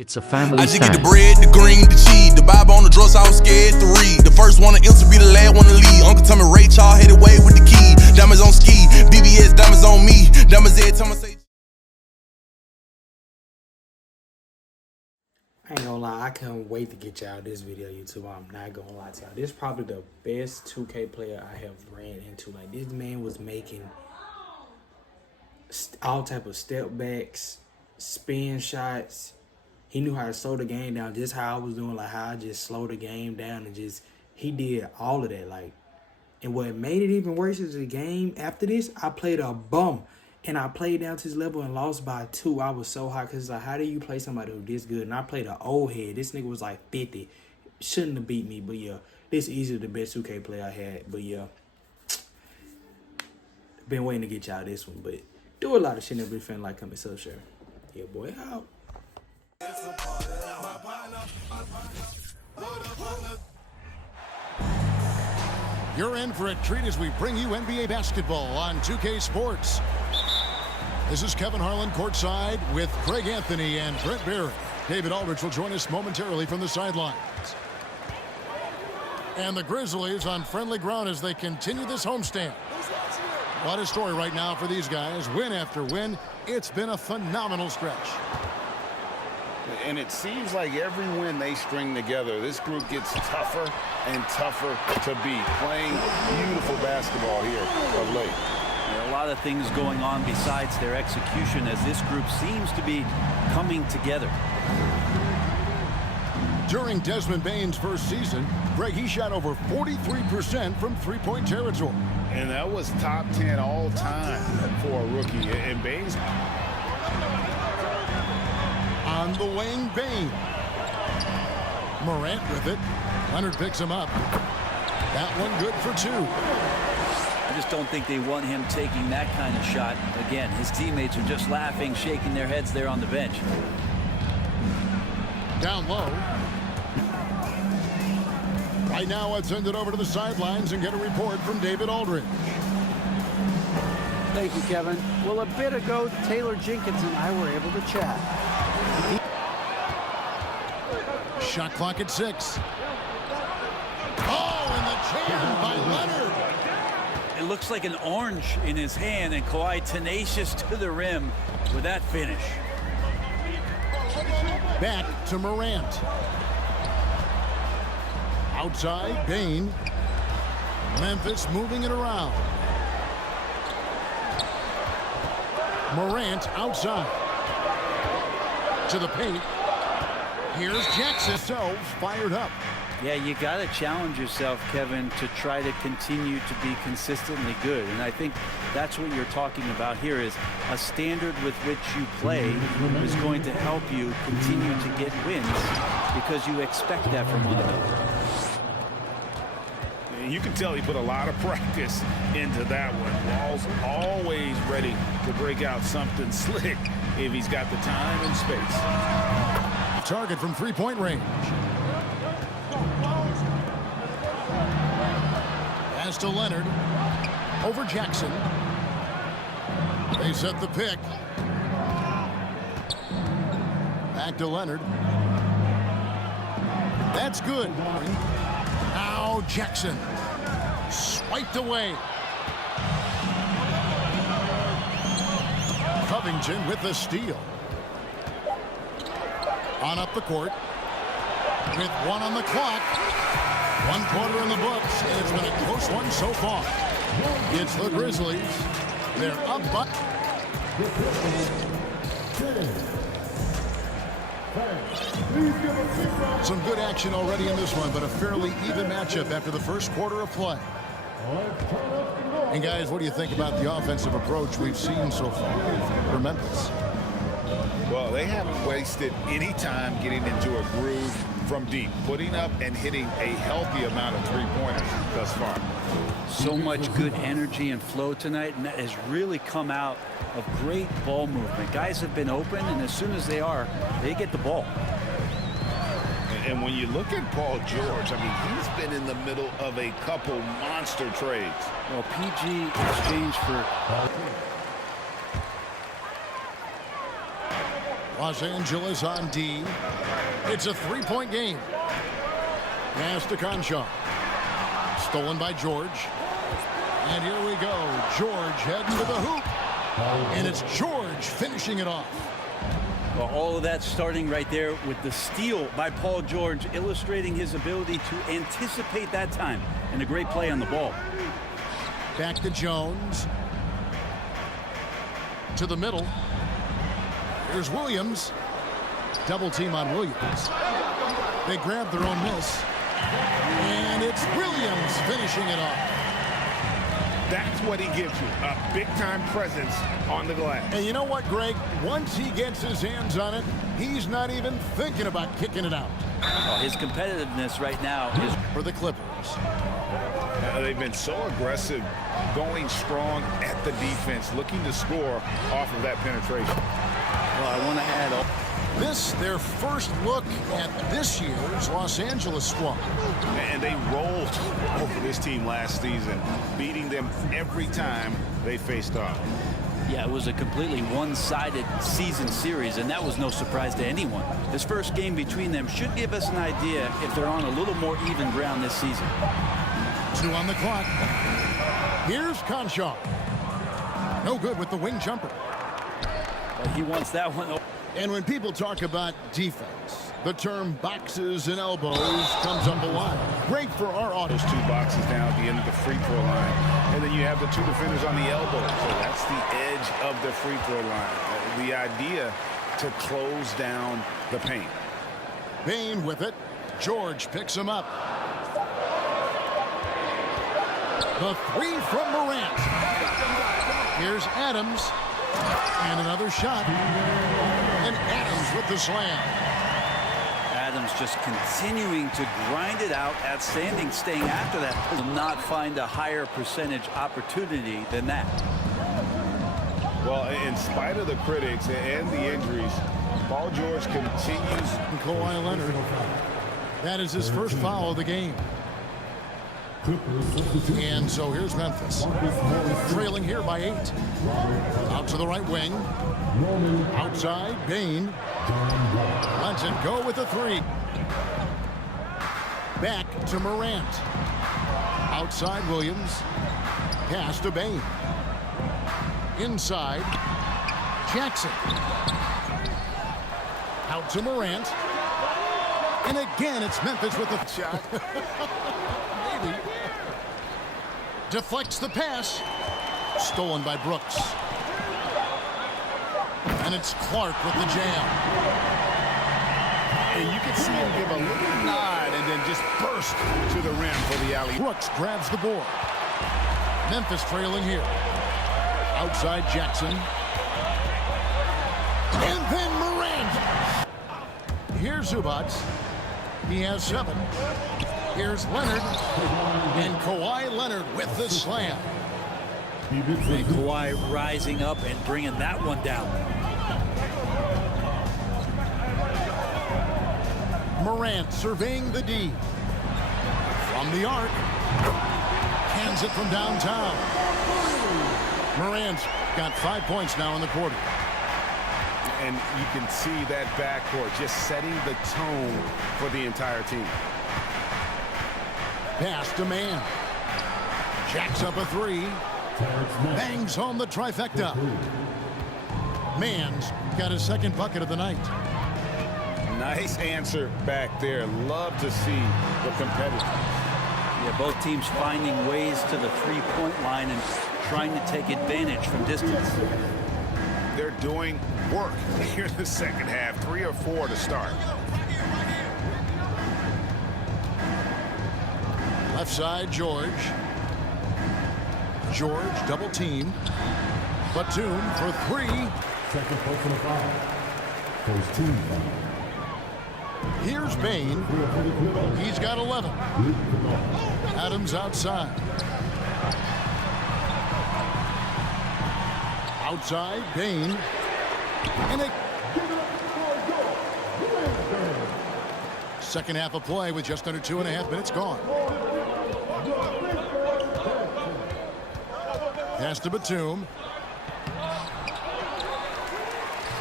It's a family I just get the thing. bread, the green, the cheese, the Bible on the drawers, I was scared to read. The first one to answer be the last one to lead. Uncle tell me Ray Charles hit away with the key. Diamonds on ski, BBS, diamonds on me. Diamonds every time I say. I ain't gonna lie, I can't wait to get y'all this video, YouTube. I'm not gonna lie to y'all. This is probably the best 2K player I have ran into. Like, this man was making all type of step backs, spin shots. He knew how to slow the game down, just how I was doing, like how I just slow the game down, and just he did all of that. Like, and what made it even worse is the game after this, I played a bum. And I played down to his level and lost by 2. I was so hot because, like, how do you play somebody who this good? And I played an old head. This nigga was like 50. Shouldn't have beat me, but yeah. This easily the best 2K player I had. But yeah. Been waiting to get y'all this one. But do a lot of shit and be feeling like coming so sure. Yeah, boy, out. You're in for a treat as we bring you NBA basketball on 2K Sports. This is Kevin Harlan courtside with Craig Anthony and Brent Barry. David Aldridge will join us momentarily from the sidelines. And the Grizzlies on friendly ground as they continue this homestand. What a story right now for these guys. Win after win. It's been a phenomenal stretch. And it seems like every win they string together, this group gets tougher and tougher to beat. Playing beautiful basketball here of late. There are a lot of things going on besides their execution as this group seems to be coming together. During Desmond Bane's first season, Greg, he shot over 43% from three-point territory. And that was top 10 all time for a rookie. And Bane's on the wing, Bane. Morant with it. Leonard picks him up. That one good for 2. I just don't think they want him taking that kind of shot. Again, his teammates are just laughing, shaking their heads there on the bench. Down low. Right now, let's send it over to the sidelines and get a report from David Aldridge. Thank you, Kevin. Well, a bit ago, Taylor Jenkins and I were able to chat. Shot clock at 6. Oh, and the jam by Leonard. It looks like an orange in his hand, and Kawhi tenacious to the rim with that finish. Back to Morant. Outside, Bane. Memphis moving it around. Morant outside. To the paint. Here's Jackson. So fired up. Yeah, you got to challenge yourself, Kevin, to try to continue to be consistently good. And I think that's what you're talking about here is a standard with which you play is going to help you continue to get wins because you expect that from one another. And you can tell he put a lot of practice into that one. Wall's always ready to break out something slick if he's got the time and space. Target from three-point range. Pass to Leonard. Over Jackson. They set the pick. Back to Leonard. That's good. Now Jackson. Swiped away. Covington with the steal. On up the court. With 1 on the clock. 1 quarter in the books. And it's been a close one so far. It's the Grizzlies. They're up by. Some good action already in this one, but a fairly even matchup after the first quarter of play. And guys, what do you think about the offensive approach we've seen so far for Memphis? Well, they haven't wasted any time getting into a groove from deep, putting up and hitting a healthy amount of three-pointers thus far. So much good energy and flow tonight, and that has really come out of great ball movement. Guys have been open, and as soon as they are, they get the ball. And when you look at Paul George, I mean, he's been in the middle of a couple monster trades. Well, PG exchanged for... Los Angeles on D. It's a three-point game. Pass to Conchar. Stolen by George. And here we go. George heading to the hoop. And it's George finishing it off. Well, all of that starting right there with the steal by Paul George, illustrating his ability to anticipate that time, and a great play on the ball. Back to Jones. To the middle. Here's Williams. Double team on Williams. They grab their own miss. And it's Williams finishing it off. That's what he gives you, a big-time presence on the glass. And you know what, Greg? Once he gets his hands on it, he's not even thinking about kicking it out. Oh, his competitiveness right now is For the Clippers. They've been so aggressive, going strong at the defense, looking to score off of that penetration. well, I want to add This, their first look at this year's Los Angeles squad. And they rolled over this team last season, beating them every time they faced off. Yeah, it was a completely one-sided season series, and that was no surprise to anyone. This first game between them should give us an idea if they're on a little more even ground this season. 2 on the clock. Here's Conchar. No good with the wing jumper. But he wants that one. And when people talk about defense, the term boxes and elbows comes up a lot. Great for our audience. Those 2 boxes down at the end of the free throw line. And then you have the 2 defenders on the elbow. So that's the edge of the free throw line. The idea to close down the paint. Bane with it. George picks him up. The 3 from Morant. Here's Adams. And another shot. And Adams with the slam. Adams just continuing to grind it out, outstanding, staying after that. Will not find a higher percentage opportunity than that. Well, in spite of the critics and the injuries, Paul George continues. And Kawhi Leonard. That is his first foul of the game. And so here's Memphis. Trailing here by 8. Out to the right wing. Outside, Bane. Lets it go with the 3. Back to Morant. Outside, Williams. Pass to Bane. Inside, Jackson. Out to Morant. And again, it's Memphis with the shot. Maybe. Deflects the pass. Stolen by Brooks. And it's Clark with the jam. And you can see him give a little nod and then just burst to the rim for the alley. Brooks grabs the board. Memphis trailing here. Outside Jackson. And then Morant. Here's Zubac. He has 7. Here's Leonard. And Kawhi Leonard with the slam. And Kawhi rising up and bringing that one down. Morant surveying the D. From the arc. Hands it from downtown. Morant's got 5 points now in the quarter. And you can see that backcourt just setting the tone for the entire team. Pass to Mann. Jacks up a 3. Bangs home the trifecta. Mann's got his 2nd bucket of the night. Nice answer back there. Love to see the competitors. Yeah, both teams finding ways to the 3-point line and trying to take advantage from distance. They're doing work here in the second half. 3 or 4 to start. Left side, George. George double team. Batum for 3. Second personal foul. First team foul. Here's Bane. He's got 11. Adams outside. Outside, Bane. And a second half of play with just under 2.5 minutes gone. Pass to Batum.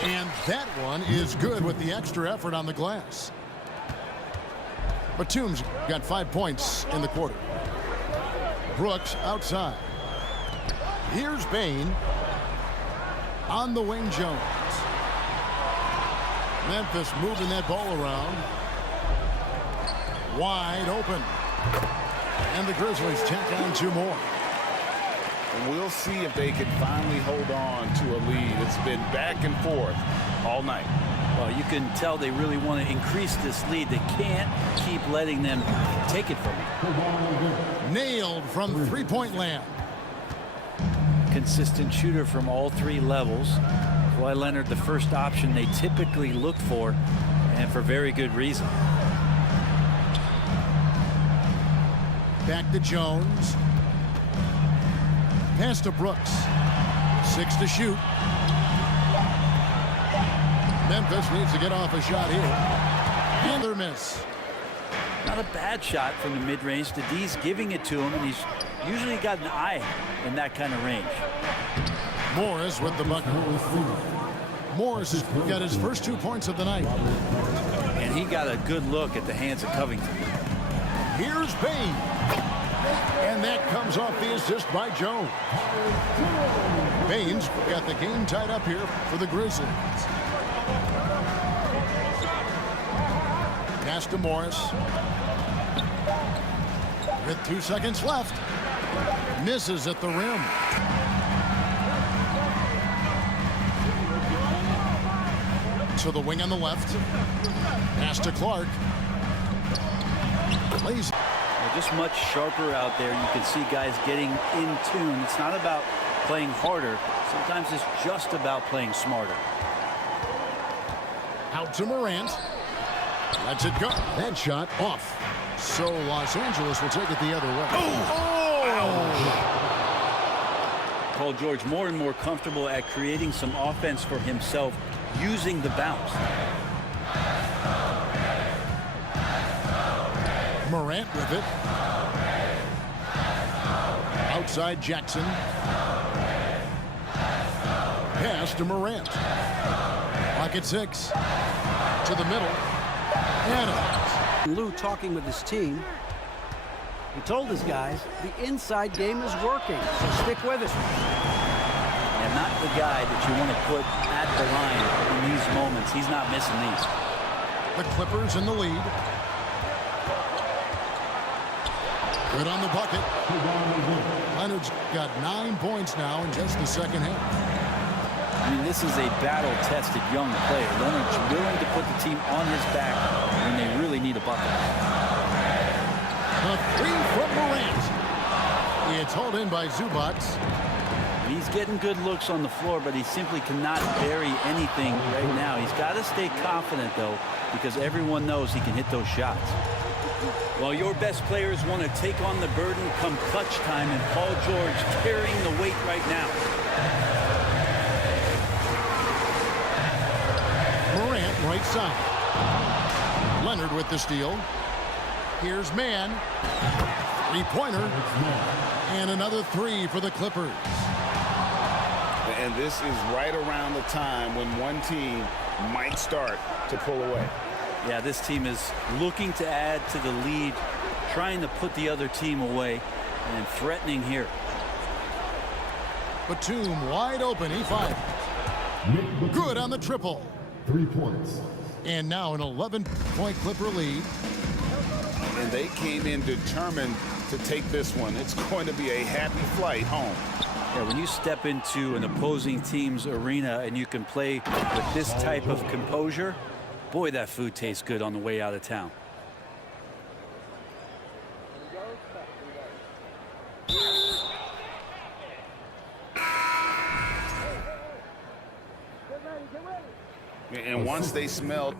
And that one is good with the extra effort on the glass. Batum's got 5 points in the quarter. Brooks outside. Here's Bane. On the wing, Jones. Memphis moving that ball around. Wide open. And the Grizzlies tack on 2 more. And we'll see if they can finally hold on to a lead. It's been back and forth all night. Well, you can tell they really want to increase this lead. They can't keep letting them take it from them. Nailed from three-point land. Consistent shooter from all 3 levels. Kawhi Leonard, the first option they typically look for, and for very good reason. Back to Jones. Pass to Brooks. 6 to shoot. Memphis needs to get off a shot here. And their miss. Not a bad shot from the mid-range. The D's giving it to him, and he's usually got an eye in that kind of range. Morris with the bucket. Morris has got his first 2 points of the night. And he got a good look at the hands of Covington. Here's Bane. And that comes off the assist by Jones. Bane's got the game tied up here for the Grizzlies. Pass to Morris. With 2 seconds left. Misses at the rim. To the wing on the left. Pass to Clark. Plays. Just much sharper out there. You can see guys getting in tune. It's not about playing harder. Sometimes it's just about playing smarter. Out to Morant. Lets it go. That shot off. So Los Angeles will take it the other way. Paul George more and more comfortable at creating some offense for himself using the bounce. Morant with it. Outside Jackson. Pass to Morant. Clock at 6. To the middle. And Lou talking with his team. He told his guys the inside game is working, so stick with it. And not the guy that you want to put at the line in these moments. He's not missing these. the Clippers in the lead. Good on the bucket. Leonard's got 9 points now in just the second half. I mean, this is a battle-tested young player. Leonard's willing to put the team on his back when they really need a bucket. The three from Morant. It's hauled in by Zubac. He's getting good looks on the floor, but he simply cannot bury anything right now. He's got to stay confident, though, because everyone knows he can hit those shots. Well, your best players want to take on the burden come clutch time, and Paul George carrying the weight right now. Morant right side. Leonard with the steal. Here's Mann. Three-pointer. And another three for the Clippers. And this is right around the time when one team might start to pull away. Yeah, this team is looking to add to the lead, trying to put the other team away, and threatening here. Batum wide open. He fires. Good on the triple. 3 points. And now an 11-point Clipper lead. And they came in determined to take this one. It's going to be a happy flight home. Yeah, when you step into an opposing team's arena and you can play with this type of composure, boy, that food tastes good on the way out of town. And once they smelled